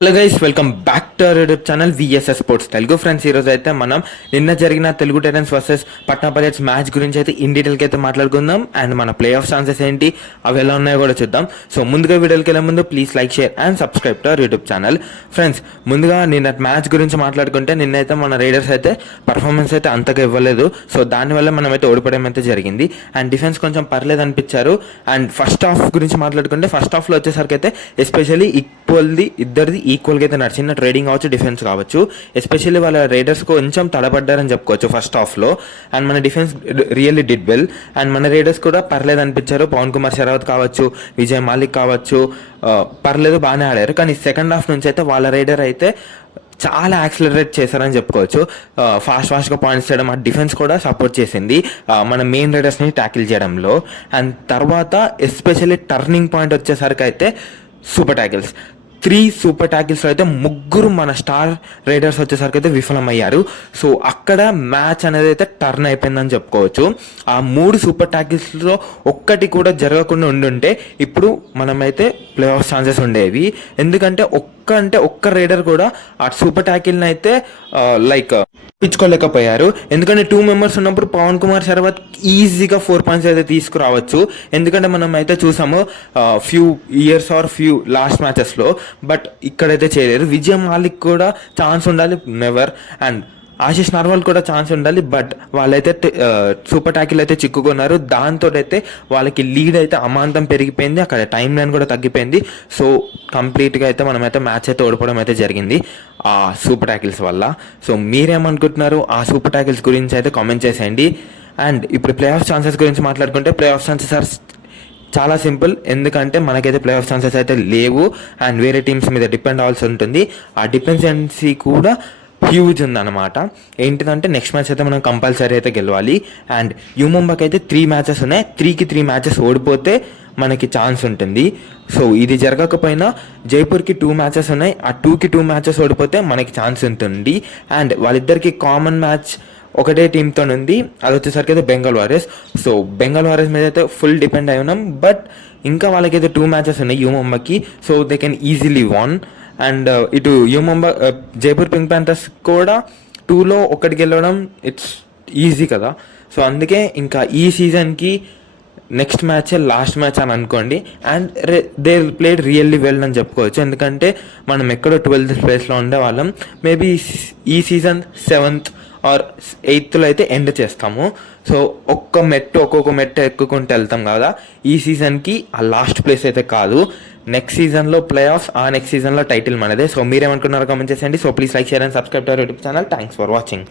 Hello guys, welcome back to our YouTube channel VSS sports Telugu. Friends, ఈరోజు అయితే మనం నిన్న జరిగిన Telugu Titans versus Patna pirates match గురించి అయితే ఇన్ డీటెయిల్కి అయితే మాట్లాడుకుందాం. అండ్ మన ప్లే ఆఫ్ ఛాన్సెస్ ఏంటి, అవి ఎలా ఉన్నాయో కూడా చూద్దాం. సో ముందుగా వీడియోకి వెళ్ళే ముందు please like, share and subscribe to our YouTube channel. Friends, ముందుగా నిన్న మ్యాచ్ గురించి మాట్లాడుకుంటే నిన్నైతే మన రైడర్స్ అయితే పర్ఫార్మెన్స్ అయితే అంతగా ఇవ్వలేదు. సో దానివల్ల మనం అయితే ఓడిపోవడం అయితే జరిగింది. అండ్ డిఫెన్స్ కొంచెం పర్లేదు అనిపించారు. అండ్ ఫస్ట్ హాఫ్ గురించి మాట్లాడుకుంటే ఫస్ట్ హాఫ్లో వచ్చేసరికి అయితే ఎస్పెషల్లీ ఇద్దరిది ఈక్వల్గా అయితే నడిచిన ట్రేడింగ్ కావచ్చు, డిఫెన్స్ కావచ్చు. ఎస్పెషల్లీ వాళ్ళ రైడర్స్ కొంచెం తడబడ్డారని చెప్పుకోవచ్చు ఫస్ట్ హాఫ్లో. అండ్ మన defence really did well. And మన రైడర్స్ కూడా పర్లేదు అనిపించారు. పవన్ కుమార్ షరావత్ కావచ్చు, విజయ్ మాలిక్ కావచ్చు, పర్లేదు బాగానే ఆడారు. కానీ సెకండ్ హాఫ్ నుంచి అయితే వాళ్ళ రైడర్ అయితే చాలా యాక్సిలరేట్ చేశారని చెప్పుకోవచ్చు. ఫాస్ట్గా పాయింట్స్ చేయడం, ఆ డిఫెన్స్ కూడా సపోర్ట్ చేసింది మన మెయిన్ రైడర్స్ని ట్యాకిల్ చేయడంలో. అండ్ తర్వాత ఎస్పెషల్లీ టర్నింగ్ పాయింట్ వచ్చేసరికి అయితే సూపర్ ట్యాకిల్స్. 3 సూపర్ ట్యాకిల్స్లో అయితే ముగ్గురు మన స్టార్ రైడర్స్ వచ్చేసరికి అయితే విఫలమయ్యారు. సో అక్కడ మ్యాచ్ అనేది అయితే టర్న్ అయిపోయిందని చెప్పుకోవచ్చు. ఆ 3 సూపర్ ట్యాకిల్స్లో ఒక్కటి కూడా జరగకుండా ఉండుంటే ఇప్పుడు మనమైతే ప్లే ఆఫ్ ఛాన్సెస్ ఉండేవి. ఎందుకంటే ఒక్క రైడర్ కూడా ఆ సూపర్ ట్యాకిల్ని అయితే పిచ్చుకోలేకపోయారు. ఎందుకంటే 2 మెంబర్స్ ఉన్నప్పుడు పవన్ కుమార్ షరావత్ ఈజీగా 4 పాయింట్స్ అయితే తీసుకురావచ్చు. ఎందుకంటే మనం అయితే చూసాము few years or few last మ్యాచెస్లో. బట్ ఇక్కడైతే చేయలేరు. విజయ్ మాలిక్ కూడా ఛాన్స్ ఉండాలి, నెవర్. అండ్ ఆశీష్ నర్వాల్ కూడా ఛాన్స్ ఉండాలి. బట్ వాళ్ళైతే సూపర్ ట్యాకిల్ అయితే చిక్కుకున్నారు. దాంతో అయితే వాళ్ళకి లీడ్ అయితే అమాంతం పెరిగిపోయింది. అక్కడ టైం లైన్ కూడా తగ్గిపోయింది. సో కంప్లీట్గా అయితే మనమైతే మ్యాచ్ అయితే ఓడిపోవడం అయితే జరిగింది ఆ సూపర్ ట్యాకిల్స్ వల్ల. సో మీరేమనుకుంటున్నారు ఆ సూపర్ ట్యాకిల్స్ గురించి అయితే కామెంట్ చేసేయండి. అండ్ ఇప్పుడు ప్లే ఆఫ్ ఛాన్సెస్ గురించి మాట్లాడుకుంటే ప్లే ఆఫ్ ఛాన్సెస్ ఆర్ చాలా సింపుల్. ఎందుకంటే మనకైతే ప్లే ఆఫ్ ఛాన్సెస్ అయితే లేవు. అండ్ వేరే టీమ్స్ మీద డిపెండ్ అవ్వాల్సి ఉంటుంది. ఆ డిపెండెన్సీ కూడా హ్యూజ్ ఉందన్నమాట. ఏంటిదంటే నెక్స్ట్ మ్యాచ్ అయితే మనం కంపల్సరీ అయితే గెలవాలి. అండ్ యుముంబాకి అయితే 3 మ్యాచెస్ ఉన్నాయి. 3కి 3 మ్యాచెస్ ఓడిపోతే మనకి ఛాన్స్ ఉంటుంది. సో ఇది జరగకపోయినా జైపూర్కి 2 మ్యాచెస్ ఉన్నాయి. ఆ 2కి 2 మ్యాచెస్ ఓడిపోతే మనకి ఛాన్స్ ఉంటుంది. అండ్ వాళ్ళిద్దరికి కామన్ మ్యాచ్ ఒకటే టీంతో ఉంది, అది వచ్చేసరికి అయితే Bengal warriors. So Bengal warriors మీద అయితే ఫుల్ డిపెండ్ అయి ఉన్నాం. బట్ ఇంకా వాళ్ళకైతే 2 మ్యాచెస్ ఉన్నాయి యుముంబాకి. So they can easily won. And ఇటు యుముంబా జైపూర్ పింక్ ప్యాంథర్స్ కూడా 2లో 1 గెలవడం ఇట్స్ ఈజీ కదా. సో అందుకే ఇంకా ఈ సీజన్కి నెక్స్ట్ మ్యాచ్ లాస్ట్ మ్యాచ్ అని అనుకోండి. And they played really well అని చెప్పుకోవచ్చు. ఎందుకంటే మనం ఎక్కడో 12th ప్లేస్లో ఉండేవాళ్ళం. మేబీ ఈ సీజన్ 7th ఆర్ 8thలో అయితే ఎండ్ చేస్తాము. సో ఒక్కొక్క మెట్టు ఎక్కుకుంటూ వెళ్తాం కదా. ఈ సీజన్కి ఆ లాస్ట్ ప్లేస్ అయితే కాదు, నెక్స్ట్ సీజన్లో ప్లే ఆఫ్, ఆ నెక్స్ట్ సీజన్లో టైటిల్ మనదే. సో మీరేమనుకున్నారో కామెంట్ చేసేయండి. So please like, share and subscribe to our YouTube channel. Thanks for watching.